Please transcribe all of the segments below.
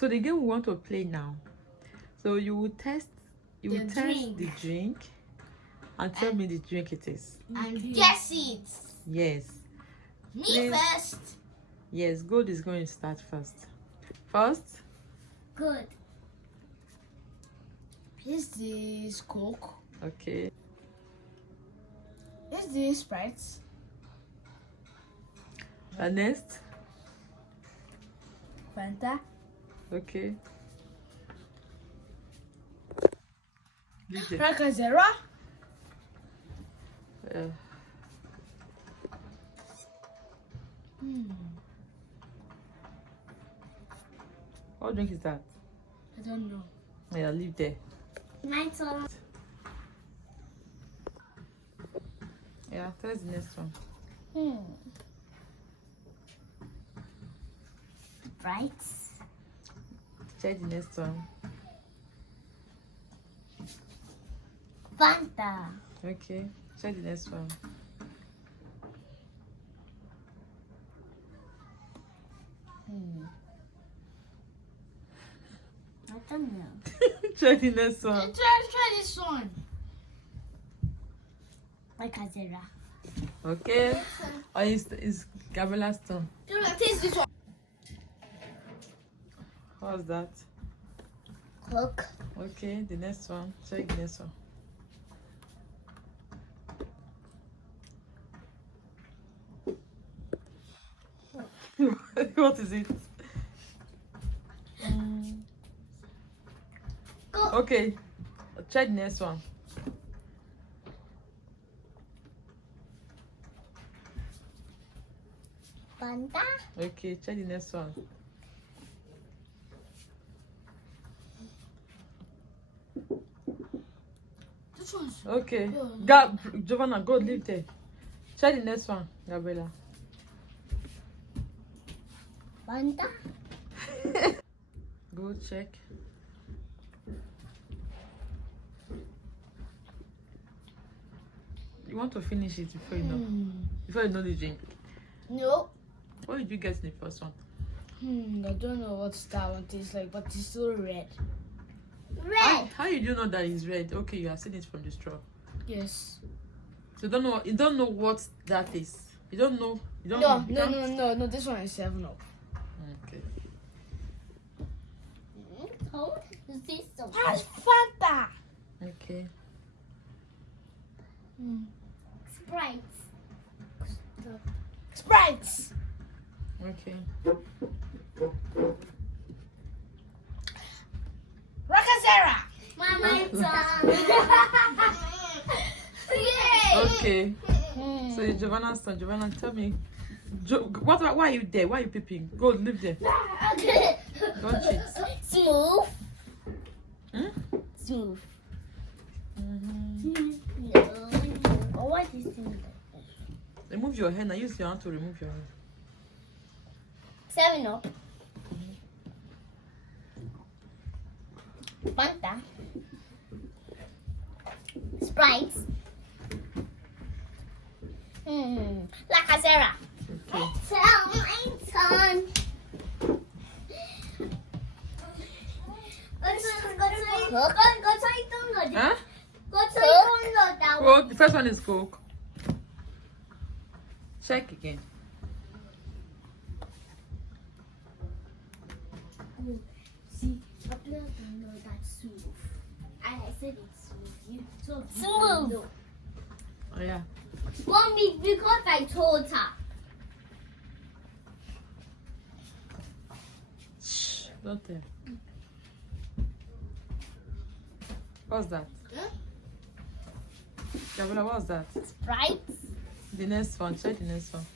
So the game we want to play now. So you will test the drink and tell me the drink it is. And guess it. Yes. Me please. First. Yes, Gold is going to start first. First. Good. Is this Coke? Okay. Is this Sprite? And next. Fanta. Okay. Zero. What drink is that? I don't know. Yeah, leave there. My turn. Yeah, tell us the next one. Right. Check the next one. Fanta. Okay, check the next one. I don't know. Check the next one. Try this one. Like a zero. Okay. Oh, it's Gabriela's turn. Taste this one. What's that? Coke. Okay, the next one. Check the next one. What is it? Okay, check the next one. Fanta. Okay, check the next one. This one's Okay, Giovanna, go leave there. Check the next one, Gabriela. Fanta. Go check. You want to finish it before you know. Before you know the drink. No. What did you get in the first one? I don't know what that one tastes like, but it's still red. Red. How you do know that it's red? Okay, you are seeing it from the straw. Yes. So you don't know what that is. You don't know. You don't know. No. This one is 7-Up. Okay. How is this so? That's Fanta. Okay. Sprites. Okay. Rockazera. Mama, Okay. So it's Giovanna's turn. Giovanna, tell me. Why are you there? Why are you peeping? Go, live there. Don't cheat. Smooth. Smooth. Oh, what is this? Remove your hand. I use your hand to remove your hand. 7-Up. Fanta. Sprite. Lacazera. Okay. My turn. Huh? Coke. The first one is Coke. Check again. See, I don't know that's smooth. I said it's smooth. You told me. Smooth. Oh yeah. Mommy, because I told her. Shh. Don't tell. What's that? Gabriela, what's that? Sprite. The next one. Check the next one.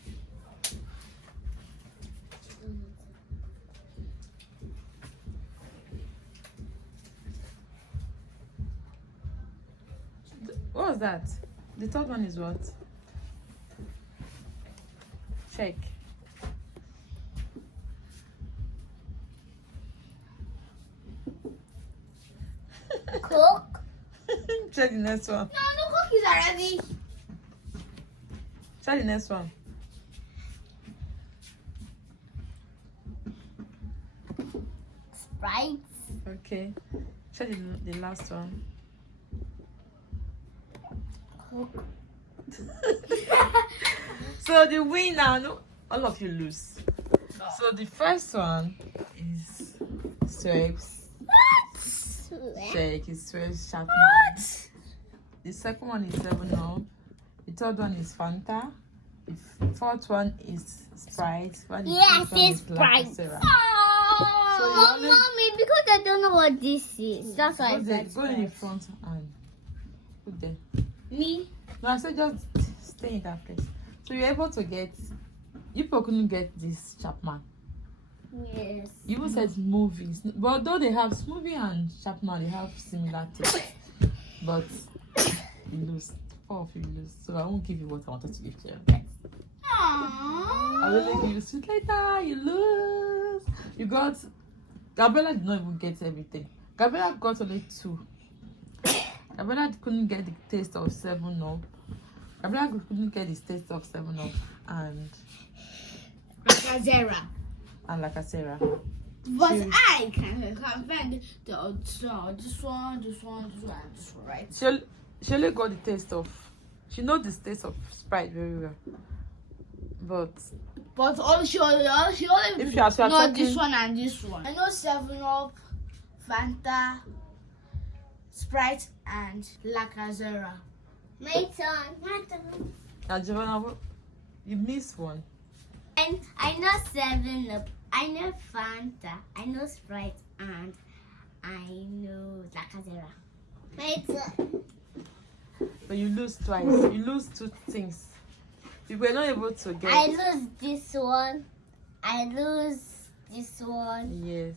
What was that? The third one is what? Check. Coke. Check the next one. No, Coke is already. Check the next one. Sprite. Okay. Check the last one. So the winner, no, all of you lose. So the first one is Swipes. Check is Swipes Chapman. The second one is 7up. The third one is Fanta. The fourth one is Sprite. Yes, it's Sprite. So you only Mommy, because I don't know what this is. That's why I said go in the front and put there. Me? No, I said just stay in that place. So you're able to get. You people couldn't get this Chapman. Yes. You even said movies, but though they have Smoothie and Chapman, they have similar taste. But you lose. 4 of you lose. So I won't give you what I wanted to give to you. Aww. I will give you sweet later. You lose. You got. Gabriella did not even get everything. Gabriella got only 2. Gabriella couldn't get the taste of 7up. Gabriella couldn't get the taste of 7up and Lacazera. Sarah. But I can find the this one, right? She only got the taste of. She knows the taste of Sprite very well. But all she only if you are not talking, this one and this one. I know 7up, Fanta, Sprite, and Lacazera. My turn. now Giovanna, you missed one. And I know 7up, I know Fanta, I know Sprite, and I know Lacazera. My turn. But you lose twice. You lose 2 things. You were not able to get. I lose this one. I lose this one. Yes.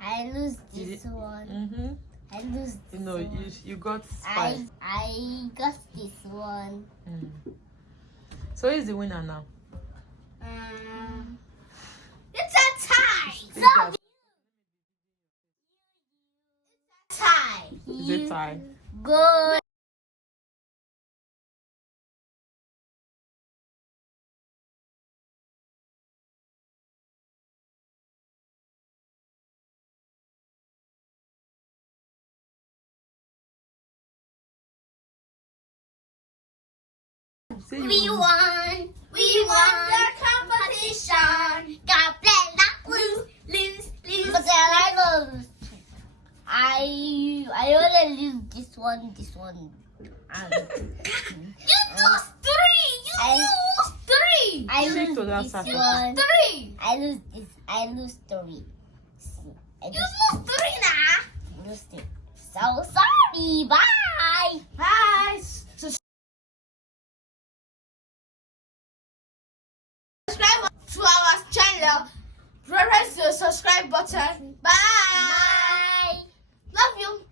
I lose this one. Mm-hmm. I lose this one. You got Sprite. I got this one. So who is the winner now? It's a tie. It's a tie. Is it tie? Go. Say you We won. won the competition. God bless that lose. But then I lose. I only lose this one. And you lost 3. You lost 3. I Stick lose to that this circle. one. 3. I lose this. I lose 3. You lost 3 now. I lost it. So sorry. Bye. Bye. Subscribe to our channel. Press the subscribe button. Bye. Love you.